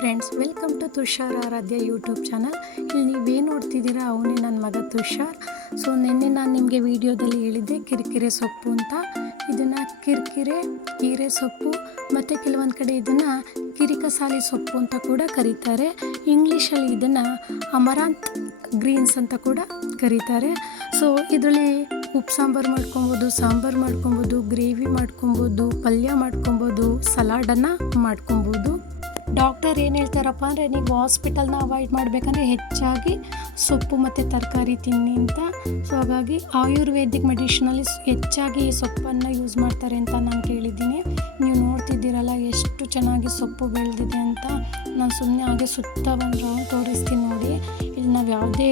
Friends welcome to Tushar Aradhya YouTube channel ಇಲ್ಲಿ ನೀವೇನು ನೋಡ್ತಿದ್ದೀರಾ? ಅವನೇ ನನ್ನ ಮಗ ತುಷಾರ್. ಸೊ ನಿನ್ನೆ ನಾನು ನಿಮಗೆ ವಿಡಿಯೋದಲ್ಲಿ ಹೇಳಿದ್ದೆ ಕಿರಿಕಿರೆ ಸೊಪ್ಪು ಅಂತ. ಇದನ್ನು ಕಿರಿಕಿರೆ, ಕೀರೆ ಸೊಪ್ಪು, ಮತ್ತು ಕೆಲವೊಂದು ಕಡೆ ಇದನ್ನು ಕಿರಿಕಸಾಲಿ ಸೊಪ್ಪು ಅಂತ ಕೂಡ ಕರೀತಾರೆ. ಇಂಗ್ಲೀಷಲ್ಲಿ ಇದನ್ನು ಅಮರಾಂತ್ ಗ್ರೀನ್ಸ್ ಅಂತ ಕೂಡ ಕರೀತಾರೆ. ಸೊ ಇದರಲ್ಲಿ ಉಪ್ಪು ಸಾಂಬಾರು ಮಾಡ್ಕೊಬೋದು ಸಾಂಬಾರು ಮಾಡ್ಕೊಬೋದು, ಗ್ರೇವಿ ಮಾಡ್ಕೊಬೋದು, ಪಲ್ಯ ಮಾಡ್ಕೊಬೋದು ಸಲಾಡನ್ನು ಮಾಡ್ಕೊಬೋದು. ಡಾಕ್ಟರ್ ಏನು ಹೇಳ್ತಾರಪ್ಪ ಅಂದರೆ, ನೀವು ಹಾಸ್ಪಿಟಲ್ನ ಅವಾಯ್ಡ್ ಮಾಡಬೇಕಂದ್ರೆ ಹೆಚ್ಚಾಗಿ ಸೊಪ್ಪು ಮತ್ತು ತರಕಾರಿ ತಿನ್ನಿ ಅಂತ. ಸೊ ಹಾಗಾಗಿ ಆಯುರ್ವೇದಿಕ್ ಮೆಡಿಷನಲ್ಲಿ ಹೆಚ್ಚಾಗಿ ಈ ಸೊಪ್ಪನ್ನು ಯೂಸ್ ಮಾಡ್ತಾರೆ ಅಂತ ನಾನು ಕೇಳಿದ್ದೀನಿ. ನೀವು ನೋಡ್ತಿದ್ದೀರಲ್ಲ ಎಷ್ಟು ಚೆನ್ನಾಗಿ ಸೊಪ್ಪು ಬೆಳೆದಿದೆ ಅಂತ. ನಾನು ಸುಮ್ಮನೆ ಹಾಗೆ ಸುತ್ತ ಒಂದು ತೋರಿಸ್ತೀನಿ ನೋಡಿ. ಇಲ್ಲಿ ನಾವು ಯಾವುದೇ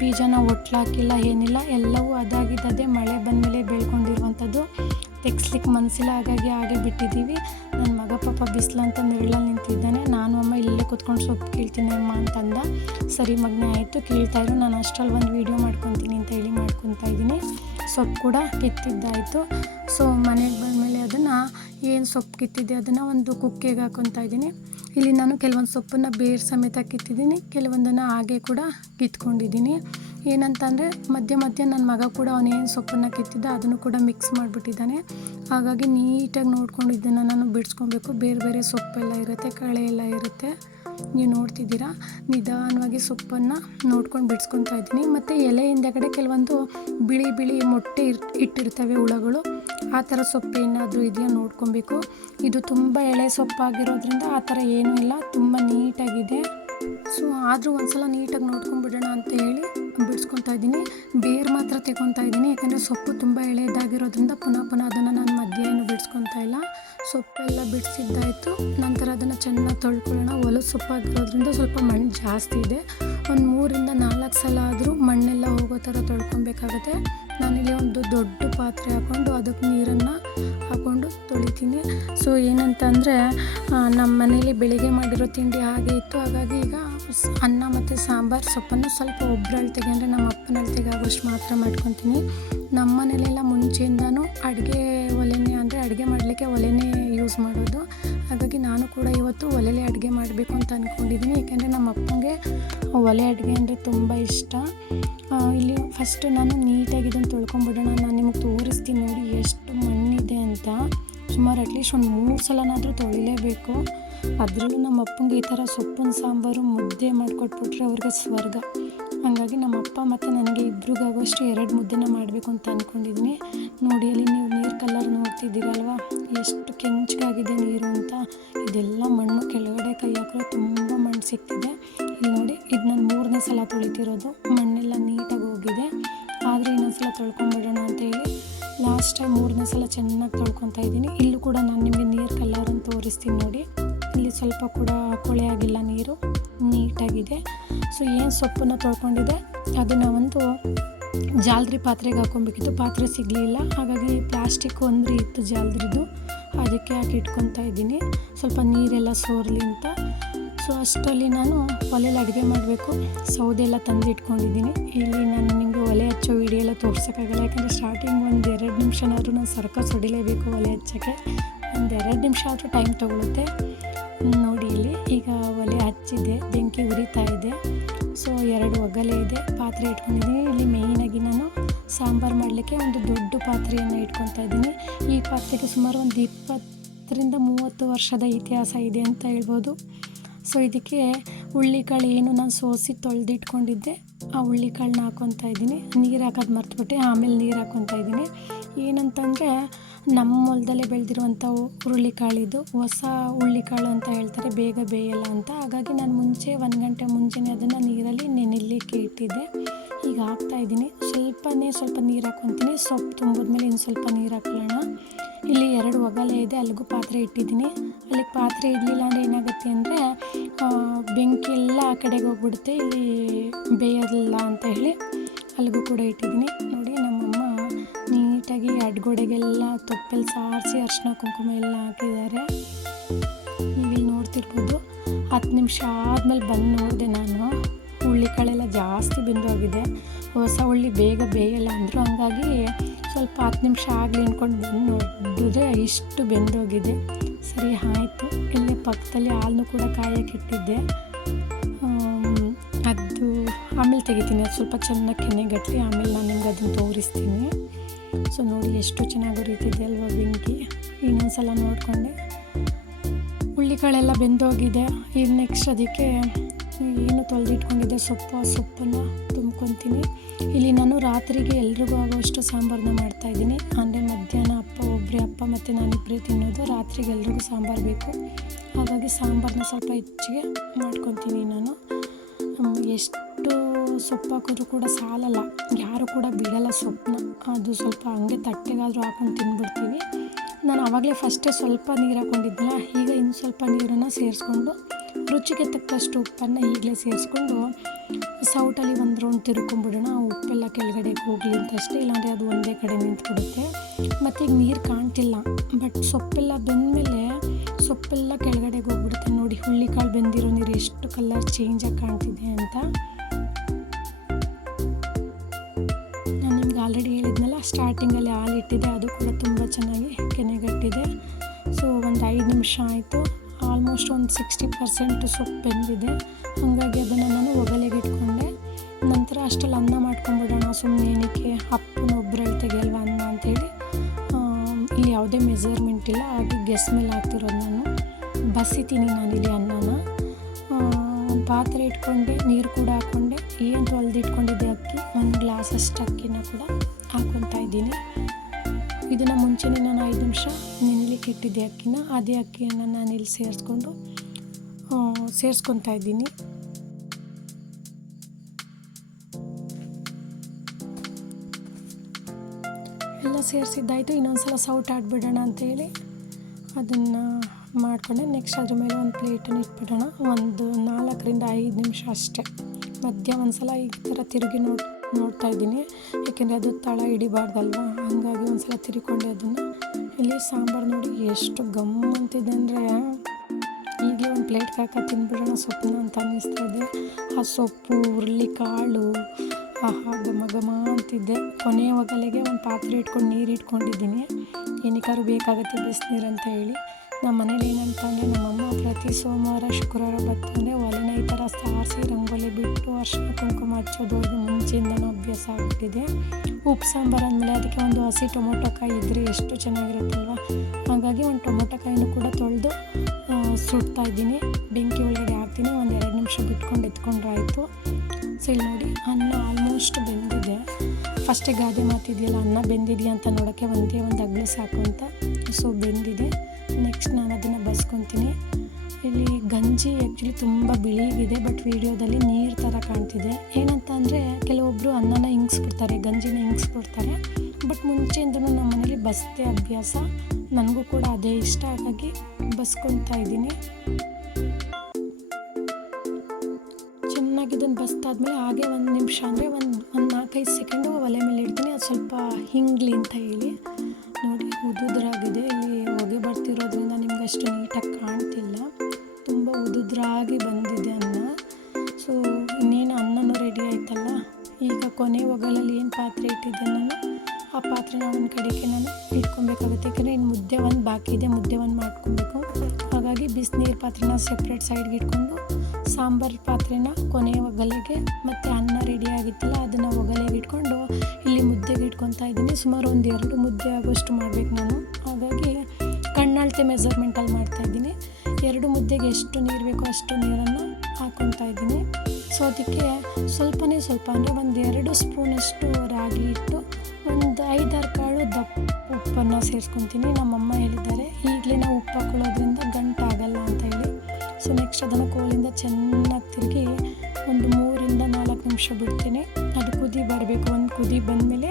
ಬೀಜನ ಒಟ್ಲಾಕಿಲ್ಲ, ಏನಿಲ್ಲ, ಎಲ್ಲವೂ ಅದಾಗಿದ್ದದೇ ಮಳೆ ಬಂದಮೇಲೆ ಬೆಳ್ಕೊಂಡಿರುವಂಥದ್ದು. ತೆಗ್ಸ್ಲಿಕ್ಕೆ ಮನಸ್ಸಿಲ್ಲ ಹಾಗಾಗಿ ಹಾಗೆ ಬಿಟ್ಟಿದ್ದೀವಿ. ಮಗ ಪಾಪ ಬಿಸಿಲು ಅಂತ ನೆರಳಲ್ಲಿ ನಿಂತಿದ್ದಾನೆ. ನಾನು ಅಮ್ಮ ಇಲ್ಲೇ ಕೂತ್ಕೊಂಡು ಸೊಪ್ಪು ಕೀಳ್ತೀನಿ ಅಮ್ಮ ಅಂತಂದ. ಸರಿ ಮಗ್ನ ಆಯಿತು. ಕೀಳ್ತಾಯಿದ್ರು ನಾನು ಅಷ್ಟರಲ್ಲಿ ಒಂದು ವೀಡಿಯೋ ಮಾಡ್ಕೊತೀನಿ ಅಂತ ಹೇಳಿ ಮಾಡ್ಕೊತಾ ಇದ್ದೀನಿ. ಸೊಪ್ಪು ಕೂಡ ಕಿತ್ತಿದ್ದಾಯಿತು. ಸೊ ಮನೆಗೆ ಬಂದಮೇಲೆ ಅದನ್ನು ಏನು ಸೊಪ್ಪು ಕಿತ್ತಿದೆ ಅದನ್ನು ಒಂದು ಕುಕ್ಕೆಗೆ ಹಾಕೊತಾ ಇದ್ದೀನಿ. ಇಲ್ಲಿ ನಾನು ಕೆಲವೊಂದು ಸೊಪ್ಪನ್ನು ಬೇರು ಸಮೇತ ಕಿತ್ತಿದ್ದೀನಿ, ಕೆಲವೊಂದನ್ನು ಹಾಗೆ ಕೂಡ ಕಿತ್ಕೊಂಡಿದ್ದೀನಿ. ಏನಂತಂದರೆ, ಮಧ್ಯ ಮಧ್ಯ ನನ್ನ ಮಗ ಕೂಡ ಅವನೇನು ಸೊಪ್ಪನ್ನು ಕಿತ್ತಿದ್ದ ಅದನ್ನು ಕೂಡ ಮಿಕ್ಸ್ ಮಾಡಿಬಿಟ್ಟಿದ್ದಾನೆ. ಹಾಗಾಗಿ ನೀಟಾಗಿ ನೋಡ್ಕೊಂಡು ಇದನ್ನು ನಾನು ಬಿಡಿಸ್ಕೊಬೇಕು. ಬೇರೆ ಬೇರೆ ಸೊಪ್ಪೆಲ್ಲ ಇರುತ್ತೆ, ಕಳೆ ಎಲ್ಲ ಇರುತ್ತೆ. ನೀವು ನೋಡ್ತಿದ್ದೀರಾ? ನಿಧಾನವಾಗಿ ಸೊಪ್ಪನ್ನು ನೋಡ್ಕೊಂಡು ಬಿಡಿಸ್ಕೊತಾ ಇದ್ದೀನಿ. ಮತ್ತು ಎಲೆ ಹಿಂದೆಗಡೆ ಕೆಲವೊಂದು ಬಿಳಿ ಬಿಳಿ ಮೊಟ್ಟೆ ಇರ್, ಇಟ್ಟಿರ್ತವೆ ಹುಳಗಳು. ಆ ಥರ ಸೊಪ್ಪು ಏನಾದರೂ ಇದೆಯಾ ನೋಡ್ಕೊಬೇಕು. ಇದು ತುಂಬ ಎಳೆ ಸೊಪ್ಪಾಗಿರೋದ್ರಿಂದ ಆ ಥರ ಏನೂ ಇಲ್ಲ. ತುಂಬ ನೀಟಾಗಿದೆ. ಸೊ ಆದರೂ ಒಂದು ಸಲ ನೀಟಾಗಿ ನೋಡ್ಕೊಂಡ್ಬಿಡೋಣ ಅಂತ ಹೇಳಿ ಬಿಡಿಸ್ಕೊತಾ ಇದ್ದೀನಿ. ಬೇರು ಮಾತ್ರ ತೆಗೊತಾ ಇದ್ದೀನಿ. ಯಾಕಂದರೆ ಸೊಪ್ಪು ತುಂಬ ಎಳೆಯದಾಗಿರೋದ್ರಿಂದ ಪುನಃ ಪುನಃ ಅದನ್ನು ನಾನು ಮಧ್ಯ ಏನು ಬಿಡಿಸ್ಕೊತಾ ಇಲ್ಲ. ಸೊಪ್ಪೆಲ್ಲ ಬಿಡಿಸಿದ್ದಾಯಿತು. ನಂತರ ಅದನ್ನು ಚೆನ್ನಾಗಿ ತೊಳ್ಕೊಳ್ಳೋಣ. ಹೊಲದ ಸೊಪ್ಪಾಗಿರೋದ್ರಿಂದ ಸ್ವಲ್ಪ ಮಣ್ಣು ಜಾಸ್ತಿ ಇದೆ. ಒಂದು ಮೂರಿಂದ ನಾಲ್ಕು ಸಲ ಆದರೂ ಮಣ್ಣೆಲ್ಲ ಹೋಗೋ ಥರ ತೊಳ್ಕೊಬೇಕಾಗುತ್ತೆ. ನಾನಿಲ್ಲಿ ಒಂದು ದೊಡ್ಡ ಪಾತ್ರೆ ಹಾಕ್ಕೊಂಡು ಅದಕ್ಕೆ ನೀರನ್ನು ಹಾಕ್ಕೊಂಡು ತೊಳಿತೀನಿ. ಸೊ ಏನಂತಂದರೆ ನಮ್ಮ ಮನೇಲಿ ಬೆಳಿಗ್ಗೆ ಮಾಡಿರೋ ತಿಂಡಿ ಹಾಗೆ ಇತ್ತು. ಹಾಗಾಗಿ ಈಗ ಅನ್ನ ಮತ್ತು ಸಾಂಬಾರು ಸೊಪ್ಪನ್ನು ಸ್ವಲ್ಪ ಒಬ್ಬರಲ್ಲಿ ತೆಗೆಂದರೆ ನಮ್ಮ ಅಪ್ಪನಲ್ಲಿ ತೆಗೆಯಾಗೋಷ್ಟು ಮಾತ್ರ ಮಾಡ್ಕೊತೀನಿ. ನಮ್ಮ ಮನೇಲೆಲ್ಲ ಮುಂಚೆಯಿಂದನೂ ಅಡುಗೆ ಒಲೆನೇ, ಅಂದರೆ ಅಡುಗೆ ಮಾಡಲಿಕ್ಕೆ ಒಲೆನೇ ಯೂಸ್ ಮಾಡೋದು. ಹಾಗಾಗಿ ನಾನು ಕೂಡ ಇವತ್ತು ಒಲೆಯಲ್ಲಿ ಅಡುಗೆ ಮಾಡಬೇಕು ಅಂತ ಅಂದ್ಕೊಂಡಿದ್ದೀನಿ ಏಕೆಂದರೆ ನಮ್ಮ ಅಪ್ಪನಿಗೆ ಒಲೆ ಅಡುಗೆ ಅಂದರೆ ತುಂಬ ಇಷ್ಟ. ಇಲ್ಲಿ ಫಸ್ಟ್ ನಾನು ನೀಟಾಗಿ ಇದನ್ನು ತೊಳ್ಕೊಂಬಿಡೋಣ. ನಾನು ನಿಮಗೆ ತೋರಿಸ್ತೀನಿ ನೋಡಿ ಎಷ್ಟು ಮಣ್ಣಿದೆ ಅಂತ. ಸುಮಾರು ಅಟ್ಲೀಸ್ಟ್ ಒಂದು ಮೂರು ಸಲನಾದರೂ ತೊಳಿಲೇಬೇಕು. ಅದರಲ್ಲೂ ನಮ್ಮ ಅಪ್ಪಂಗೆ ಈ ಥರ ಸೊಪ್ಪಿನ ಸಾಂಬಾರು ಮುದ್ದೆ ಮಾಡಿಕೊಟ್ಬಿಟ್ರೆ ಅವ್ರಿಗೆ ಸ್ವರ್ಗ. ಹಾಗಾಗಿ ನಮ್ಮ ಅಪ್ಪ ಮತ್ತು ನನಗೆ ಇಬ್ರಿಗಾಗುವಷ್ಟು ಎರಡು ಮುದ್ದೆನ ಮಾಡಬೇಕು ಅಂತ ಅಂದ್ಕೊಂಡಿದ್ದೀನಿ ನೋಡಿ, ಅಲ್ಲಿ ನೀವು ನೀರು ಕಲರ್ ನೋಡ್ತಿದ್ದೀರಲ್ವ? ಎಷ್ಟು ಕೆಂಚಗಾಗಿದೆ ನೀರು ಅಂತ. ಇದೆಲ್ಲ ಮಣ್ಣು ಕೆಳಗಡೆ ಕೈ ಹಾಕಿದ್ರೆ ತುಂಬ ಮಣ್ಣು ಸಿಕ್ತಿದೆ. ಇಲ್ಲಿ ನೋಡಿ, ಇದು ನಾನು ಮೂರನೇ ಸಲ ತೊಳಿತಿರೋದು. ಮಣ್ಣೆಲ್ಲ ನೀಟಾಗಿ ಹೋಗಿದೆ. ಆದರೆ ಇನ್ನೊಂದ್ಸಲ ತೊಳ್ಕೊಂಬಿಡೋಣ ಅಂತ ಹೇಳಿ ಲಾಸ್ಟ್ ಟೈಮ್ ಮೂರನೇ ಸಲ ಚೆನ್ನಾಗಿ ತೊಳ್ಕೊತಾ ಇದ್ದೀನಿ. ಇಲ್ಲೂ ಕೂಡ ನಾನು ನಿಮಗೆ ನೀರು ಕಲರ್ ಅಂತ ತೋರಿಸ್ತೀನಿ ನೋಡಿ. ಇಲ್ಲಿ ಸ್ವಲ್ಪ ಕೂಡ ಕೊಳೆ ಆಗಿಲ್ಲ ನೀರು. ನೀಟಾಗಿದೆ. ಸೊ ಏನು ಸೊಪ್ಪನ್ನು ತೊಳ್ಕೊಂಡಿದೆ ಅದನ್ನು ಒಂದು ಜಾಲ್ರಿ ಪಾತ್ರೆಗೆ ಹಾಕೊಬೇಕಿತ್ತು ಪಾತ್ರೆ ಸಿಗಲಿಲ್ಲ. ಹಾಗಾಗಿ ಪ್ಲಾಸ್ಟಿಕ್ ಒಂದ್ರಿ ಇತ್ತು ಜಾಲ್ರಿದು. ಅದಕ್ಕೆ ಹಾಕಿ ಇಟ್ಕೊತಾ ಇದ್ದೀನಿ. ಸ್ವಲ್ಪ ನೀರೆಲ್ಲ ಸೋರಲಿ ಅಂತ. ಸೊ ಅಷ್ಟರಲ್ಲಿ ನಾನು ಒಲೆಯಲ್ಲಿ ಅಡುಗೆ ಮಾಡಬೇಕು. ಸೌದೆ ಎಲ್ಲ ತಂದು ಇಟ್ಕೊಂಡಿದ್ದೀನಿ ಇಲ್ಲಿ ನಾನು ನಿಮಗೆ ಒಲೆ ಹಚ್ಚೋ ವಿಡಿಯೋ ಎಲ್ಲ ತೋರ್ಸೋಕ್ಕಾಗಲ್ಲ. ಯಾಕಂದರೆ ಸ್ಟಾರ್ಟಿಂಗ್ ಒಂದು ಎರಡು ನಿಮಿಷನಾದರೂ ನಾನು ಸರ್ಕಸ್ ಹೊಡಿಲೇಬೇಕು ಒಲೆ ಹಚ್ಚೋಕ್ಕೆ. ಒಂದು ಎರಡು ನಿಮಿಷ ಆದರೂ ಟೈಮ್ ತೊಗೊಳುತ್ತೆ. ನೋಡಿ ಇಲ್ಲಿ. ಈಗ ಒಲೆ ಹಚ್ಚಿದೆ ಬೆಂಕಿ ಉರಿತಾ ಇದೆ. ಸೊ ಎರಡು ಒಗಲೆ ಇದೆ, ಪಾತ್ರೆ ಇಟ್ಕೊಂಡಿದ್ದೀನಿ. ಇಲ್ಲಿ ಮೇಯ್ನಾಗಿ ನಾನು ಸಾಂಬಾರು ಮಾಡಲಿಕ್ಕೆ ಒಂದು ದೊಡ್ಡ ಪಾತ್ರೆಯನ್ನು ಇಟ್ಕೊತಾ ಇದ್ದೀನಿ. ಈ ಪಾತ್ರೆಗೆ ಸುಮಾರು ಒಂದು ಇಪ್ಪತ್ತರಿಂದ ಮೂವತ್ತು ವರ್ಷದ ಇತಿಹಾಸ ಇದೆ ಅಂತ ಹೇಳ್ಬೋದು. ಸೊ ಇದಕ್ಕೆ ಹುಳ್ಳಿಕಾಳು ಏನು ನಾನು ಸೋಸಿ ತೊಳೆದಿಟ್ಕೊಂಡಿದ್ದೆ, ಆ ಹುಳ್ಳಿಕಾಳನ್ನ ಹಾಕೊತಾ ಇದ್ದೀನಿ. ನೀರು ಹಾಕೋದು ಮರ್ತುಬಿಟ್ಟೆ, ಆಮೇಲೆ ನೀರು ಹಾಕ್ಕೊತಾ ಇದ್ದೀನಿ. ಏನಂತಂದರೆ ನಮ್ಮ ಹೊಲದಲ್ಲೇ ಬೆಳೆದಿರುವಂಥ ಹುರುಳಿಕಾಳಿದು ಹೊಸ ಹುರುಳಿಕಾಳು ಅಂತ ಹೇಳ್ತಾರೆ, ಬೇಗ ಬೇಯಲ್ಲ ಅಂತ. ಹಾಗಾಗಿ ನಾನು ಮುಂಚೆ ಒಂದು ಗಂಟೆ ಮುಂಚೆನೇ ಅದನ್ನು ನೀರಲ್ಲಿ ನೆನೆಯಲಿಕ್ಕೆ ಇಟ್ಟಿದ್ದೆ. ಈಗ ಹಾಕ್ತಾ ಇದ್ದೀನಿ. ಸ್ವಲ್ಪನೇ ಸ್ವಲ್ಪ ನೀರು ಹಾಕ್ಕೊತೀನಿ ಸೊಪ್ಪು ತುಂಬಿದ್ಮೇಲೆ ಇನ್ನು ಸ್ವಲ್ಪ ನೀರು ಹಾಕೊಳ್ಳೋಣ. ಇಲ್ಲಿ ಎರಡು ಒಗಲೆ ಇದೆ, ಅಲ್ಲಿಗೂ ಪಾತ್ರೆ ಇಟ್ಟಿದ್ದೀನಿ. ಅಲ್ಲಿಗೆ ಪಾತ್ರೆ ಇಡಲಿಲ್ಲ ಅಂದರೆ ಏನಾಗುತ್ತೆ ಅಂದರೆ ಬೆಂಕಿ ಎಲ್ಲ ಆ ಕಡೆಗೆ ಹೋಗ್ಬಿಡುತ್ತೆ. ಇಲ್ಲಿ ಬೇಯೋದಿಲ್ಲ ಅಂತ ಹೇಳಿ ಅಲ್ಲಿಗೂ ಕೂಡ ಇಟ್ಟಿದ್ದೀನಿ. ಅಡ್ಗೋಡೆಗೆಲ್ಲ ತೊಪ್ಪಲ್ಲಿ ಸಾರಿಸಿ ಅರಿಶಿನ ಕುಂಕುಮ ಎಲ್ಲ ಹಾಕಿದ್ದಾರೆ. ನೀವಿಲ್ಲಿ ನೋಡ್ತಿರ್ಬೋದು, ಹತ್ತು ನಿಮಿಷ ಆದಮೇಲೆ ಬಂದು ನೋಡಿದೆ ನಾನು. ಹುಳ್ಳಿ ಕಾಳೆಲ್ಲ ಜಾಸ್ತಿ ಬೆಂದೋಗಿದೆ. ಹೊಸ ಹುಳ್ಳಿ ಬೇಗ ಬೇಯಲ್ಲ ಅಂದರು. ಹಂಗಾಗಿ ಸ್ವಲ್ಪ ಹತ್ತು ನಿಮಿಷ ಆಗಲಿ ಅಂದ್ಕೊಂಡು ಬಂದು ನೋಡಿದ್ರೆ ಇಷ್ಟು ಬೆಂದೋಗಿದೆ. ಸರಿ, ಆಯಿತು. ಇಲ್ಲಿ ಪಕ್ಕದಲ್ಲಿ ಹಾಲನ್ನು ಕೂಡ ಕಾಯಕ್ಕೆ ಇಟ್ಟಿದ್ದೆ. ಅದು ಆಮೇಲೆ ತೆಗಿತೀನಿ. ಅದು ಸ್ವಲ್ಪ ಚೆನ್ನಾಗಿ ಕೆನೆಗಟ್ಟಿ ಆಮೇಲೆ ನಾನು ನಿಮ್ಗೆ ಅದನ್ನು ತೋರಿಸ್ತೀನಿ. ಸೊ ನೋಡಿ ಎಷ್ಟು ಚೆನ್ನಾಗಿ ಉರಿತಿದೆ ಅಲ್ವಾ ಬೆಂಕಿ. ಇನ್ನೊಂದ್ಸಲ ನೋಡಿಕೊಂಡೆ. ಹುಳ್ಳಿಕಾಳೆಲ್ಲ ಬೆಂದೋಗಿದೆ. ಈಗ ನೆಕ್ಸ್ಟ್ ಅದಕ್ಕೆ ಏನು ತೊಳೆದಿಟ್ಕೊಂಡಿದ್ದೆ? ಸೊಪ್ಪು. ಆ ಸೊಪ್ಪನ್ನು ತುಂಬ್ಕೊತೀನಿ. ಇಲ್ಲಿ ನಾನು ರಾತ್ರಿಗೆ ಎಲ್ರಿಗೂ ಆಗೋಷ್ಟು ಸಾಂಬಾರನ್ನ ಮಾಡ್ತಾಯಿದ್ದೀನಿ ಅಂದರೆ ಮಧ್ಯಾಹ್ನ ಅಪ್ಪ ಒಬ್ಬರೇ ಅಪ್ಪ ಮತ್ತು ನಾನಿಬ್ಬರೇ ತಿನ್ನೋದು. ರಾತ್ರಿಗೆ ಎಲ್ರಿಗೂ ಸಾಂಬಾರು ಬೇಕು. ಹಾಗಾಗಿ ಸಾಂಬಾರನ್ನ ಸ್ವಲ್ಪ ಹೆಚ್ಚಿಗೆ ಮಾಡ್ಕೊತೀನಿ ನಾನು. ಎಷ್ಟು ಸೊಪ್ಪು ಹಾಕಿದ್ರು ಕೂಡ ಸಾಲಲ್ಲ. ಯಾರು ಕೂಡ ಬಿಡಲ್ಲ ಸೊಪ್ಪನ್ನ ಅದು ಸ್ವಲ್ಪ ಹಂಗೆ ತಟ್ಟೆಗಾದರೂ ಹಾಕೊಂಡು ತಿಂದ್ಬಿಡ್ತೀವಿ. ನಾನು ಆವಾಗಲೇ ಫಸ್ಟೇ ಸ್ವಲ್ಪ ನೀರು ಹಾಕೊಂಡಿದ್ದಲ್ಲ ಈಗ ಇನ್ನು ಸ್ವಲ್ಪ ನೀರನ್ನು ಸೇರಿಸ್ಕೊಂಡು ರುಚಿಗೆ ತಕ್ಕಷ್ಟು ಉಪ್ಪನ್ನು ಈಗಲೇ ಸೇರಿಸ್ಕೊಂಡು ಸೌಟಲ್ಲಿ ಒಂದು ರೌಂಡ್ ತಿರ್ಕೊಂಡ್ಬಿಡೋಣ ಆ ಉಪ್ಪೆಲ್ಲ ಕೆಳಗಡೆ ಹೋಗಲಿ ಅಂತಷ್ಟೇ ಇಲ್ಲಾಂದರೆ ಅದು ಒಂದೇ ಕಡೆ ನಿಂತ್ಬಿಡುತ್ತೆ. ಮತ್ತು ಈಗ ನೀರು ಕಾಣ್ತಿಲ್ಲ. ಬಟ್ ಸೊಪ್ಪೆಲ್ಲ ಬೆಂದಮೇಲೆ ಸೊಪ್ಪೆಲ್ಲ ಕೆಳಗಡೆಗೆ ಹೋಗ್ಬಿಡುತ್ತೆ. ನೋಡಿ, ಹುಳ್ಳಿಕಾಳು ಬೆಂದಿರೋ ನೀರು ಎಷ್ಟು ಕಲರ್ ಚೇಂಜಾಗಿ ಕಾಣ್ತಿದೆ ಅಂತ. ಸ್ಟಾರ್ಟಿಂಗಲ್ಲಿ ಹಾಲು ಇಟ್ಟಿದ್ದೆ ಅದು ಕೂಡ ತುಂಬ ಚೆನ್ನಾಗಿ ಕೆನೆಗಟ್ಟಿದೆ. ಸೊ ಒಂದು ಐದು ನಿಮಿಷ ಆಯಿತು. ಆಲ್ಮೋಸ್ಟ್ ಒಂದು ಸಿಕ್ಸ್ಟಿ ಪರ್ಸೆಂಟ್ ಸೊಪ್ಪು ಬೆಂದಿದೆ. ಹಾಗಾಗಿ ಅದನ್ನು ನಾನು ಒಗಲೆಗೆ ಇಟ್ಕೊಂಡೆ. ನಂತರ ಅಷ್ಟರಲ್ಲಿ ಅನ್ನ ಮಾಡ್ಕೊಂಬಿಡೋಣ. ಸುಮ್ಮನೆ ಏನಕ್ಕೆ ಅಪ್ಪನ ಒಬ್ಬರಲ್ಲಿ ತೆಗೆಯಲ್ವ ಅನ್ನ ಅಂತೇಳಿ. ಇಲ್ಲಿ ಯಾವುದೇ ಮೆಜರ್ಮೆಂಟ್ ಇಲ್ಲ. ಹಾಗೆ ಗೆಸ್ ಮೇಲೆ ಹಾಕ್ತಿರೋದು ನಾನು. ಬಸಿತೀನಿ ನಾನಿಲ್ಲಿ ಅನ್ನನ. ಒಂದು ಪಾತ್ರೆ ಇಟ್ಕೊಂಡೆ, ನೀರು ಕೂಡ ಹಾಕ್ಕೊಂಡೆ ಏನು ತೊಳೆದಿಟ್ಕೊಂಡಿದ್ದೆ ಅಕ್ಕಿ? ಒಂದು ಗ್ಲಾಸ್ ಅಷ್ಟು ಅಕ್ಕಿನ ಕೂಡ ಹಾಕ್ಕೊತಾ ಇದ್ದೀನಿ. ಇದನ್ನು ಮುಂಚೆನೇ ನಾನು ಐದು ನಿಮಿಷ ನೆನಲಿಕ್ಕೆ ಇಟ್ಟಿದ್ದೆ ಅಕ್ಕಿನ. ಅದೇ ಅಕ್ಕಿಯನ್ನು ನಾನು ಇಲ್ಲಿ ಸೇರಿಸ್ಕೊಂಡು ಸೇರಿಸ್ಕೊತಾ ಇದ್ದೀನಿ. ಎಲ್ಲ ಸೇರಿಸಿದ್ದಾಯಿತು. ಇನ್ನೊಂದ್ಸಲ ಸೌಟ್ ಆಡ್ಬಿಡೋಣ ಅಂತೇಳಿ ಅದನ್ನು ಮಾಡಿಕೊಂಡೆ. ನೆಕ್ಸ್ಟ್ ಅದ್ರ ಮೇಲೆ ಒಂದು ಪ್ಲೇಟನ್ನು ಇಟ್ಬಿಡೋಣ. ಒಂದು ನಾಲ್ಕರಿಂದ ಐದು ನಿಮಿಷ ಅಷ್ಟೇ. ಮಧ್ಯ ಒಂದ್ಸಲ ಈ ಥರ ತಿರುಗಿ ನೋಡ್, ನೋಡ್ತಾ ಇದ್ದೀನಿ. ಏಕೆಂದರೆ ಅದು ತಳ ಹಿಡಿಬಾರ್ದಲ್ವ? ಹಾಗಾಗಿ ಒಂದ್ಸಲ ತಿರುಕೊಂಡೆ ಅದನ್ನು. ಇಲ್ಲಿ ಸಾಂಬಾರು ನೋಡಿ ಎಷ್ಟು ಗಮ್ ಅಂತಿದೆ ಅಂದರೆ ಈಗಲೇ ಒಂದು ಪ್ಲೇಟ್ ಕಾಕ ತಿನ್ಬಿಡೋಣ ಸೊಪ್ಪನ್ನ ಅಂತ ಅನ್ನಿಸ್ತಾ ಇದೆ. ಆ ಸೊಪ್ಪು ಹುರುಳಿಕಾಳು ಆಹಾ, ಘಮ ಘಮ ಅಂತಿದ್ದೆ. ಕೊನೆಯ ಒಗಲೆಗೆ ಒಂದು ಪಾತ್ರೆ ಇಟ್ಕೊಂಡು ನೀರು ಇಟ್ಕೊಂಡಿದ್ದೀನಿ. ಏನಕ್ಕಾದ್ರು ಬೇಕಾಗುತ್ತೆ ಬಿಸಿನೀರು ಅಂತ ಹೇಳಿ. ನಮ್ಮ ಮನೇಲಿ ಏನಂತ ಅಂದರೆ ನಮ್ಮಮ್ಮ ಪ್ರತಿ ಸೋಮವಾರ, ಶುಕ್ರವಾರ ಬರ್ತಂದರೆ ಒಲೆನ ಈ ಥರ ಸಾರಿಸಿ ರಂಗೋಲಿ ಬಿಟ್ಟು ಅರ್ಶಿನ ಕುಂಕುಮ ಹಚ್ಚೋದು ಅದು ಮುಂಚೆಯಿಂದನೂ ಅಭ್ಯಾಸ ಆಗ್ಬಿಟ್ಟಿದೆ. ಉಪ್ಪು ಸಾಂಬಾರು ಅಂದಮೇಲೆ ಅದಕ್ಕೆ ಒಂದು ಹಸಿ ಟೊಮೊಟೊ ಕಾಯಿ ಇದ್ದರೆ ಎಷ್ಟು ಚೆನ್ನಾಗಿರುತ್ತಲ್ವ? ಹಾಗಾಗಿ ಒಂದು ಟೊಮೊಟೊ ಕಾಯಿನೂ ಕೂಡ ತೊಳೆದು ಸುಡ್ತಾ ಇದ್ದೀನಿ. ಬೆಂಕಿ ಒಳಗಡೆ ಹಾಕ್ತೀನಿ. ಒಂದು ಎರಡು ನಿಮಿಷ ಬಿಟ್ಕೊಂಡು ಎತ್ಕೊಂಡ್ರೆ ಇಲ್ಲಿ ನೋಡಿ ಅನ್ನ ಆಲ್ಮೋಸ್ಟ್ ಬೆಂದಿದೆ. ಫಸ್ಟೇ ಗಾದೆ ಮಾತಿದೆಯಲ್ಲ ಅನ್ನ ಬೆಂದಿದೆಯಾ? ಅಂತ ನೋಡೋಕ್ಕೆ ಒಂದೇ ಒಂದು ಅಗ್ನಿ ಸಾಕು ಅಂತ. ಸೊ ಬೆಂದಿದೆ. ನೆಕ್ಸ್ಟ್ ನಾನು ಅದನ್ನು ಬಸ್ಕೊತೀನಿ. ಇಲ್ಲಿ ಗಂಜಿ ಆ್ಯಕ್ಚುಲಿ ತುಂಬ ಬಿಳಿಗಿದೆ ಬಟ್ ವಿಡಿಯೋದಲ್ಲಿ ನೀರು ಥರ ಕಾಣ್ತಿದೆ. ಏನಂತ ಅಂದರೆ ಕೆಲವೊಬ್ಬರು ಅನ್ನನ ಹಿಂಗಿಸ್ಬಿಡ್ತಾರೆ, ಗಂಜಿನ ಹಿಂಗಿಸ್ಬಿಡ್ತಾರೆ. ಬಟ್ ಮುಂಚೆಯಿಂದನೂ ನಮ್ಮ ಮನೇಲಿ ಬಸ್ತೆ ಅಭ್ಯಾಸ. ನನಗೂ ಕೂಡ ಅದೇ ಇಷ್ಟ. ಹಾಗಾಗಿ ಬಸ್ಕೊತಾ ಇದ್ದೀನಿ. ಇದನ್ನು ಬಸ್ತಾದ್ಮೇಲೆ ಹಾಗೆ ಒಂದು ನಿಮಿಷ ಅಂದರೆ ಒಂದು ಒಂದು ನಾಲ್ಕೈದು ಸೆಕೆಂಡು ಒಲೆ ಮೇಲೆ ಇಡ್ತೀನಿ. ಅದು ಸ್ವಲ್ಪ ಹಿಂಗ್ಲಿ ಅಂತ ಹೇಳಿ. ನೋಡಿ, ಉದುದ್ರಾಗಿದೆ. ಇಲ್ಲಿ ಹೊಗೆ ಬರ್ತಿರೋದ್ರಿಂದ ನಿಮ್ಗೆ ಅಷ್ಟು ನೀಟಾಗಿ ಕಾಣ್ತಿಲ್ಲ. ತುಂಬ ಉದುದ್ರಾಗಿ ಬಂದಿದೆ ಅನ್ನ. ಸೊ ಇನ್ನೇನು ಅನ್ನನೂ ರೆಡಿ ಆಯ್ತಲ್ಲ? ಈಗ ಕೊನೆ ಒಗಲಲ್ಲಿ ಏನು ಪಾತ್ರೆ ಇಟ್ಟಿದ್ದೆ ನಾನು? ಆ ಪಾತ್ರೆನ ಒಂದು ಕಡೆಗೆ ನಾನು ಇಟ್ಕೊಬೇಕಾಗುತ್ತೆ. ಯಾಕಂದರೆ ಇನ್ನು ಮುದ್ದೆ ಒಂದು ಬಾಕಿ ಇದೆ ಮುದ್ದೆ ಒಂದು ಮಾಡ್ಕೊಬೇಕು. ಹಾಗಾಗಿ ಬಿಸಿನೀರು ಪಾತ್ರೆನ ಸೆಪ್ರೇಟ್ ಸೈಡ್ಗೆ ಇಟ್ಕೊಂಡು ಸಾಂಬಾರು ಪಾತ್ರೆನ ಕೊನೆ ಒಗಲೆಗೆ ಮತ್ತು ಅನ್ನ ರೆಡಿ ಆಗಿತ್ತಲ್ಲ, ಅದನ್ನು ಒಗಲೆಗೆ ಇಟ್ಕೊಂಡು ಇಲ್ಲಿ ಮುದ್ದೆಗೆ ಇಟ್ಕೊತಾ ಇದ್ದೀನಿ. ಸುಮಾರು ಒಂದು ಎರಡು ಮುದ್ದೆ ಆಗೋಷ್ಟು ಮಾಡಬೇಕು ನಾನು. ಹಾಗಾಗಿ ಕಣ್ಣಾಳ್ತೆ ಮಾಡ್ತಾ ಮಾಡ್ತಾಯಿದ್ದೀನಿ ಎರಡು ಮುದ್ದೆಗೆ ಎಷ್ಟು ನೀರು ಬೇಕೋ ಅಷ್ಟು ನೀರನ್ನು ಹಾಕ್ಕೊತಾ ಇದ್ದೀನಿ. ಸೊ ಅದಕ್ಕೆ ಸ್ವಲ್ಪನೇ ಸ್ವಲ್ಪ ಅಂದರೆ ಒಂದು ಎರಡು ಸ್ಪೂನಷ್ಟು ರಾಗಿ ಇಟ್ಟು ಒಂದು ಐದಾರು ಕಾಳು ದಪ್ಪ ಉಪ್ಪನ್ನು ಸೇರಿಸ್ಕೊತೀನಿ. ನಮ್ಮಮ್ಮ ಹೇಳಿದ್ದಾರೆ, ಈಗಲೇ ನಾವು ಉಪ್ಪು ಹಾಕೊಳ್ಳೋದ್ರಿಂದ ಗಂಟಾಗಲ್ಲ ಅಂತ ಹೇಳಿ. ಸೊ ನೆಕ್ಸ್ಟ್ ಅದನ್ನು ಕೋಲಿಂದ ಚೆನ್ನಾಗಿ ತಿರುಗಿ ಒಂದು ಮೂರಿಂದ ನಾಲ್ಕು ನಿಮಿಷ ಬಿಡ್ತೀನಿ. ಅದು ಕುದಿ ಬರಬೇಕು. ಒಂದು ಕುದಿ ಬಂದಮೇಲೆ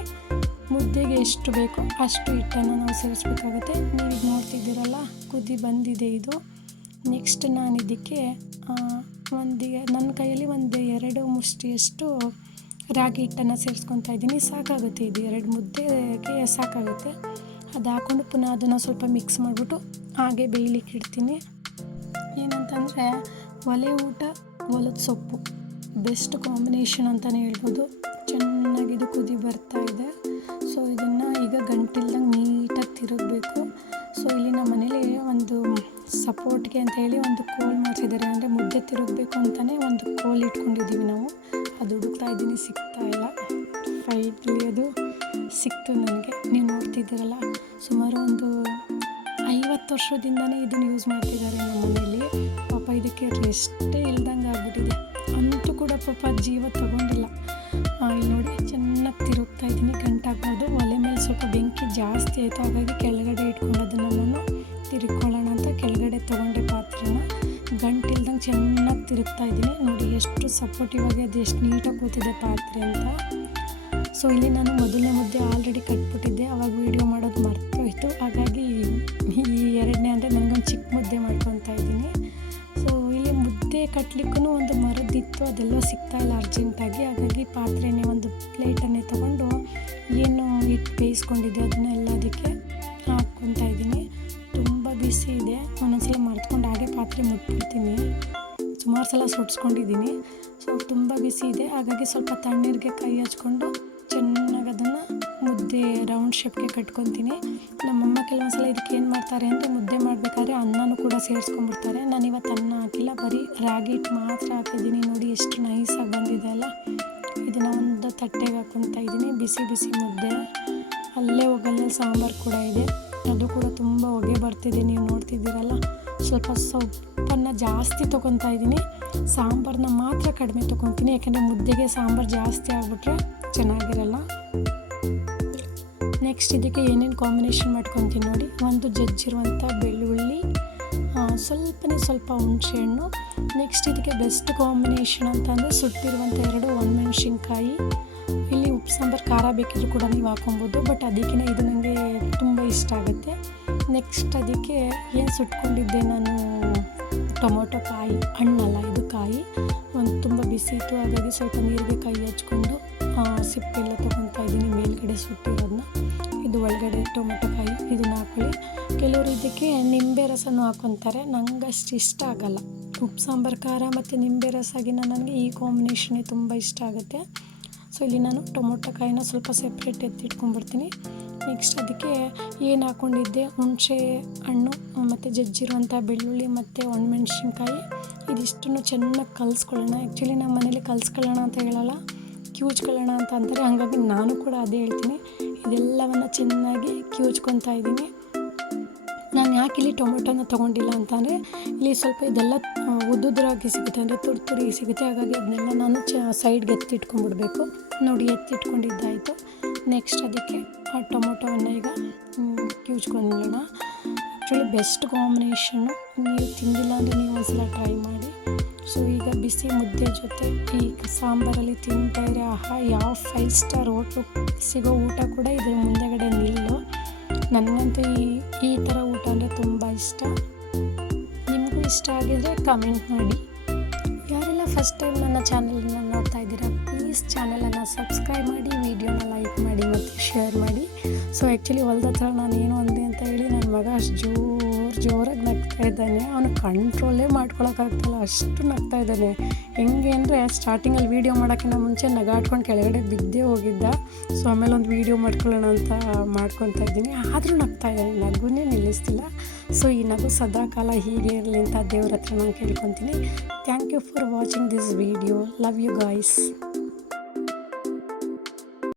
ಮುದ್ದೆಗೆ ಎಷ್ಟು ಬೇಕೋ ಅಷ್ಟು ಹಿಟ್ಟನ್ನು ನಾವು ಸೇರಿಸ್ಬೇಕಾಗುತ್ತೆ ನೀವೀಗ ನೋಡ್ತಿದ್ದೀರಲ್ಲ, ಕುದಿ ಬಂದಿದೆ ಇದು. ನೆಕ್ಸ್ಟ್ ನಾನು ಇದಕ್ಕೆ ಒಂದು ನನ್ನ ಕೈಯಲ್ಲಿ ಒಂದು ಎರಡು ಮುಷ್ಟಿಯಷ್ಟು ರಾಗಿ ಹಿಟ್ಟನ್ನು ಸೇರಿಸ್ಕೊತಾ ಇದ್ದೀನಿ. ಸಾಕಾಗುತ್ತೆ ಇದು. ಎರಡು ಮುದ್ದೆಗೆ ಸಾಕಾಗುತ್ತೆ. ಅದು ಹಾಕ್ಕೊಂಡು ಪುನಃ ಅದನ್ನು ಸ್ವಲ್ಪ ಮಿಕ್ಸ್ ಮಾಡಿಬಿಟ್ಟು ಹಾಗೆ ಬೇಯಲಿಕ್ಕೆ ಇಡ್ತೀನಿ. ಏನಂತಂದರೆ ಒಲೆ ಊಟ ಹೊಲದ ಸೊಪ್ಪು. ಬೆಸ್ಟ್ ಕಾಂಬಿನೇಷನ್ ಅಂತಲೇ ಹೇಳ್ಬೋದು. ಚೆನ್ನಾಗಿದು ಕುದಿ ಬರ್ತಾ ಇದೆ. ಸೊ ಇದನ್ನು ಈಗ ಗಂಟಿಲ್ದಂಗೆ ನೀಟಾಗಿ ತಿರುಗಬೇಕು. ಸೊ ಇಲ್ಲಿ ನಮ್ಮ ಮನೇಲಿ ಒಂದು ಸಪೋರ್ಟ್ಗೆ ಅಂತ ಹೇಳಿ ಒಂದು ಕೋಲ್ ಮಾಡಿಸಿದ್ದಾರೆ. ಅಂದರೆ ಮುದ್ದೆ ತಿರುಗಬೇಕು ಅಂತಲೇ ಒಂದು ಕೋಲ್ ಇಟ್ಕೊಂಡಿದ್ದೀವಿ ನಾವು. ಅದು ಹುಡುಕ್ತಾ ಇದ್ದೀನಿ, ಸಿಗ್ತಾ ಇಲ್ಲ. ಫೈಟ್ಲಿ ಅದು ಸಿಕ್ತು ನನಗೆ. ನೀವು ನೋಡ್ತಿದ್ದೀರಲ್ಲ? ಸುಮಾರು ಒಂದು ಐವತ್ತು ವರ್ಷದಿಂದನೇ ಇದನ್ನು ಯೂಸ್ ಮಾಡ್ತಿದ್ದಾರೆ ನಮ್ಮ ಮನೆಯಲ್ಲಿ. ಪಾಪ ಇದಕ್ಕೆ ರೆಸ್ಟೇ ಇಲ್ದಂಗೆ ಆಗ್ಬಿಟ್ಟಿದೆ. ಅಂತೂ ಕೂಡ ಪಾಪ ಜೀವ ತಗೊಂಡಿಲ್ಲ. ಇಲ್ಲಿ ನೋಡಿ, ಚೆನ್ನಾಗಿ ತಿರುಗ್ತಾ ಇದ್ದೀನಿ, ಗಂಟಾಗ್ಬೋದು. ಒಲೆ ಮೇಲೆ ಸ್ವಲ್ಪ ಬೆಂಕಿ ಜಾಸ್ತಿ ಆಯಿತು. ಹಾಗಾಗಿ ಕೆಳಗಡೆ ಇಟ್ಕೊಂಡು ಅದನ್ನು ನಾನು ತಿರುಗ್ಕೊಳ್ಳೋಣ ಅಂತ ಕೆಳಗಡೆ ತೊಗೊಂಡೆ ಪಾತ್ರೆನ. ಗಂಟಿಲ್ದಂಗೆ ಚೆನ್ನಾಗಿ ತಿರುಗ್ತಾ ಇದ್ದೀನಿ. ನೋಡಿ, ಎಷ್ಟು ಸಪೋರ್ಟಿವ್ ಆಗಿ ಅದು ಎಷ್ಟು ನೀಟಾಗಿ ಕೂತಿದೆ ಪಾತ್ರೆ ಅಂತ. ಸೊ ಇಲ್ಲಿ ನಾನು ಮೊದಲನೇ ಮುದ್ದೆ ಆಲ್ರೆಡಿ ಕಟ್ಬಿಟ್ಟಿದ್ದೆ. ಅವಾಗ ವೀಡಿಯೋ ಮಾಡೋದು ಮರ್ತೋಯ್ತು. ಹಾಗಾಗಿ ಈ ಎರಡನೇ ಅಂದರೆ ನನಗೊಂದು ಚಿಕ್ಕ ಮುದ್ದೆ ಮಾಡ್ಕೊತಾ ಇದ್ದೀನಿ. ಸೊ ಇಲ್ಲಿ ಮುದ್ದೆ ಕಟ್ಟಲಿಕ್ಕೂ ಒಂದು ಮರದಿತ್ತು, ಅದೆಲ್ಲ ಸಿಗ್ತಾ ಇಲ್ಲ ಅರ್ಜೆಂಟಾಗಿ. ಹಾಗಾಗಿ ಪಾತ್ರೆನೇ ಒಂದು ಪ್ಲೇಟನ್ನೇ ತೊಗೊಂಡು ಏನು ಇಟ್ಟು ಬೇಯಿಸ್ಕೊಂಡಿದ್ದೆ ಅದನ್ನ ಎಲ್ಲ ಅದಕ್ಕೆ ಹಾಕ್ಕೊತಾ ಇದ್ದೀನಿ. ತುಂಬ ಬಿಸಿ ಇದೆ. ಒಂದೊಂದ್ಸಲ ಮರ್ತ್ಕೊಂಡು ಹಾಗೆ ಪಾತ್ರೆ ಮುಟ್ಬಿಡ್ತೀನಿ. ಸುಮಾರು ಸಲ ಸುಡ್ಸ್ಕೊಂಡಿದ್ದೀನಿ ಸೊ ತುಂಬ ಬಿಸಿ ಇದೆ. ಹಾಗಾಗಿ ಸ್ವಲ್ಪ ತಣ್ಣೀರಿಗೆ ಕೈ ಹಚ್ಕೊಂಡು ಚೆನ್ನಾಗಿ ಅದನ್ನು ಮುದ್ದೆ ರೌಂಡ್ ಶೇಪ್ಗೆ ಕಟ್ಕೊತೀನಿ ನಮ್ಮಮ್ಮ ಕೆಲವೊಂದು ಸಲ ಇದಕ್ಕೆ ಏನು ಮಾಡ್ತಾರೆ ಅಂದರೆ ಮುದ್ದೆ ಮಾಡಬೇಕಾದ್ರೆ ಅನ್ನನೂ ಕೂಡ ಸೇರಿಸ್ಕೊಂಡ್ಬಿಡ್ತಾರೆ. ನಾನು ಇವತ್ತು ಅನ್ನ ಹಾಕಿಲ್ಲ, ಬರೀ ರಾಗಿ ಹಿಟ್ಟು ಮಾತ್ರ ಹಾಕಿದ್ದೀನಿ ನೋಡಿ, ಎಷ್ಟು ನೈಸಾಗಿ ಬಂದಿದೆ ಅಲ್ಲ. ಇದನ್ನು ಒಂದು ತಟ್ಟೆಗೆ ಹಾಕ್ಕೊತಾ ಇದ್ದೀನಿ, ಬಿಸಿ ಬಿಸಿ ಮುದ್ದೆ. ಅಲ್ಲೇ ಒಗ್ಗಲ್ಲೇ ಸಾಂಬಾರು ಕೂಡ ಇದೆ. ಅದು ಕೂಡ ತುಂಬ ಹೊಗೆ ಬರ್ತಿದೆ, ನೀವು ನೋಡ್ತಿದ್ದೀರಲ್ಲ. ಸ್ವಲ್ಪ ಸೊಪ್ಪನ್ನು ಜಾಸ್ತಿ ತೊಗೊತಾ ಇದ್ದೀನಿ. ಸಾಂಬಾರನ್ನ ಮಾತ್ರ ಕಡಿಮೆ ತೊಗೊತೀನಿ, ಯಾಕೆಂದರೆ ಮುದ್ದೆಗೆ ಸಾಂಬಾರು ಜಾಸ್ತಿ ಆಗಿಬಿಟ್ರೆ ಚೆನ್ನಾಗಿರಲ್ಲ. ನೆಕ್ಸ್ಟ್ ಇದಕ್ಕೆ ಏನೇನು ಕಾಂಬಿನೇಷನ್ ಮಾಡ್ಕೊತೀನಿ ನೋಡಿ. ಒಂದು ಜಜ್ಜಿರುವಂಥ ಬೆಳ್ಳುಳ್ಳಿ ಸ್ವಲ್ಪನೇ ಸ್ವಲ್ಪ ಹುಣಸೆಹಣ್ಣು ನೆಕ್ಸ್ಟ್ ಇದಕ್ಕೆ ಬೆಸ್ಟ್ ಕಾಂಬಿನೇಷನ್ ಅಂತಂದರೆ ಸುಟ್ಟಿರುವಂಥ ಎರಡು ಒಣಮೆಣ್ಸಿನ್ಕಾಯಿ. ಇಲ್ಲಿ ಉಪ್ಪು, ಸಾಂಬಾರು, ಖಾರ ಬೇಕಿದ್ರು ಕೂಡ ನೀವು ಹಾಕೊಬೋದು ಬಟ್ ಅದಕ್ಕಿಂತ ಇದು ನನಗೆ ತುಂಬ ಇಷ್ಟ ಆಗುತ್ತೆ. ನೆಕ್ಸ್ಟ್ ಅದಕ್ಕೆ ಏನು ಸುಟ್ಕೊಂಡಿದ್ದೆ ನಾನು? ಟೊಮೊಟೊ ಕಾಯಿ, ಹಣ್ಣಲ್ಲ, ಇದು ಕಾಯಿ. ಒಂದು ತುಂಬ ಬಿಸಿ ಇತ್ತು, ಹಾಗಾಗಿ ಸ್ವಲ್ಪ ನೀರಿಗೆ ಕೈ ಹಚ್ಕೊಂಡು ಸಿಪ್ಪೆಲ್ಲ ತೊಗೊತಾ ಇದ್ದೀನಿ, ಮೇಲ್ಗಡೆ ಸುಟ್ಟಿರೋದನ್ನ ಇದು ಒಳಗಡೆ ಟೊಮೆಟೊ ಕಾಯಿ, ಇದನ್ನ ಹಾಕೊಳ್ಳಿ. ಕೆಲವರು ಇದಕ್ಕೆ ನಿಂಬೆ ರಸನೂ ಹಾಕೊತಾರೆ. ನಂಗೆ ಅಷ್ಟು ಇಷ್ಟ ಆಗಲ್ಲ. ಉಪ್ಪು, ಸಾಂಬಾರು, ಖಾರ ಮತ್ತು ನಿಂಬೆ ರಸಾಗಿನ ನನಗೆ ಈ ಕಾಂಬಿನೇಷನ್ನೇ ತುಂಬ ಇಷ್ಟ ಆಗುತ್ತೆ. ಸೊ ಇಲ್ಲಿ ನಾನು ಟೊಮೊಟೊ ಕಾಯಿನ ಸ್ವಲ್ಪ ಸೆಪ್ರೇಟ್ ಎತ್ತಿಟ್ಕೊಂಡ್ಬಿಡ್ತೀನಿ ನೆಕ್ಸ್ಟ್ ಅದಕ್ಕೆ ಏನು ಹಾಕ್ಕೊಂಡಿದ್ದೆ ಹುಣಸೆ ಹಣ್ಣು ಮತ್ತು ಜಜ್ಜಿರುವಂಥ ಬೆಳ್ಳುಳ್ಳಿ ಮತ್ತು ಒಣಮೆಣ್ಸಿನ್ಕಾಯಿ. ಇದಿಷ್ಟನ್ನು ಚೆನ್ನಾಗಿ ಕಲಿಸ್ಕೊಳ್ಳೋಣ. ಆ್ಯಕ್ಚುಲಿ ನಮ್ಮ ಮನೇಲಿ ಕಲಿಸ್ಕೊಳ್ಳೋಣ ಅಂತ ಹೇಳಲ್ಲ. ಕ್ಯೂಚ್ಕೊಳ್ಳೋಣ ಅಂತ ಅಂತಾರೆ. ಹಾಗಾಗಿ ನಾನು ಕೂಡ ಅದೇ ಹೇಳ್ತೀನಿ. ಇದೆಲ್ಲವನ್ನು ಚೆನ್ನಾಗಿ ಕ್ಯೂಚ್ಕೊತಾ ಇದ್ದೀನಿ. ನಾನು ಯಾಕೆ ಇಲ್ಲಿ ಟೊಮೊಟೊನ ತೊಗೊಂಡಿಲ್ಲ ಅಂತಂದರೆ ಇಲ್ಲಿ ಸ್ವಲ್ಪ ಇದೆಲ್ಲ ಉದ್ದುದ್ರಾಗಿ ಸಿಗುತ್ತೆ ಅಂದರೆ ತುರಿ ತುರಿ ಸಿಗುತ್ತೆ. ಹಾಗಾಗಿ ಅದನ್ನೆಲ್ಲ ನಾನು ಚ, ಸೈಡ್ಗೆ ಎತ್ತಿಟ್ಕೊಂಡ್ಬಿಡ್ಬೇಕು. ನೋಡಿ, ಎತ್ತಿಟ್ಕೊಂಡಿದ್ದಾಯಿತು. ನೆಕ್ಸ್ಟ್ ಅದಕ್ಕೆ ಆ ಟೊಮೊಟೊವನ್ನು ಈಗ ಕ್ಯೂಚ್ಕೊಂಡ್ಬಿಡೋಣ ಆ್ಯಕ್ಚುಲಿ ಬೆಸ್ಟ್ ಕಾಂಬಿನೇಷನ್ನು ನೀವು ತಿಂದಿಲ್ಲ ಅಂದರೆ ನೀವು ಒಂದ್ಸಲ ಟ್ರೈ ಮಾಡಿ. ಸೊ ಈಗ ಬಿಸಿ ಮುದ್ದೆ ಜೊತೆ ಈ ಸಾಂಬಾರಲ್ಲಿ ತಿಂತಾ ಇದ್ರೆ ಆಹಾ, ಯಾವ ಫೈವ್ ಸ್ಟಾರ್ ಹೋಟ್ಲು ಸಿಗೋ ಊಟ ಕೂಡ ಇದ್ರ ಮುಂದೆಗಡೆ ನಿಲ್ಲು. ನನಗಂತೂ ಈ ಈ ಥರ ಊಟ ಅಂದರೆ ತುಂಬ ಇಷ್ಟ. ನಿಮಗೂ ಇಷ್ಟ ಆಗಿದರೆ ಕಮೆಂಟ್ ಮಾಡಿ. ಯಾರೆಲ್ಲ ಫಸ್ಟ್ ಟೈಮ್ ನನ್ನ ಚಾನಲನ್ನ ನೋಡ್ತಾ ಇದ್ದೀರಾ ಪ್ಲೀಸ್ ಚಾನಲನ್ನು ಸಬ್ಸ್ಕ್ರೈಬ್ ಮಾಡಿ ವಿಡಿಯೋನ ಲೈಕ್ ಮಾಡಿ ಮತ್ತು ಶೇರ್ ಮಾಡಿ. ಸೊ ಆ್ಯಕ್ಚುಲಿ ಹೊಲ್ದ ಹತ್ರ ನಾನು ಏನು ಅಂದೆ ಅಂತ ಹೇಳಿ ನನ್ನ ಮಗ ಅಷ್ಟು ಜೋರು ಜೋರಾಗಿ ನಗ್ತಾ ಇದ್ದಾನೆ. ಅವನು ಕಂಟ್ರೋಲೇ ಮಾಡ್ಕೊಳಕ್ಕಾಗ್ತಲ್ಲ. ಅಷ್ಟು ನಗ್ತಾ ಇದ್ದಾನೆ. ಹೆಂಗೆ ಅಂದರೆ ಸ್ಟಾರ್ಟಿಂಗಲ್ಲಿ ವೀಡಿಯೋ ಮಾಡೋಕ್ಕಿಂತ ಮುಂಚೆ ನಗಾಡ್ಕೊಂಡು ಕೆಳಗಡೆ ಬಿದ್ದೇ ಹೋಗಿದ್ದ. ಸೊ ಆಮೇಲೆ ಒಂದು ವೀಡಿಯೋ ಮಾಡ್ಕೊಳ್ಳೋಣ ಅಂತ ಮಾಡ್ಕೊತಾ ಇದ್ದೀನಿ. ಆದರೂ ನಗ್ತಾ ಇದ್ದಾನೆ. ನಗುನೇ ನಿಲ್ಲಿಸ್ತಿಲ್ಲ. ಸೊ ಈ ನಗು ಸದಾಕಾಲ ಹೀಗೆ ಇರಲಿ ಅಂತ ದೇವ್ರ ಹತ್ರ ನಾನು ಕೇಳ್ಕೊತೀನಿ. Thank you for watching this video love you guys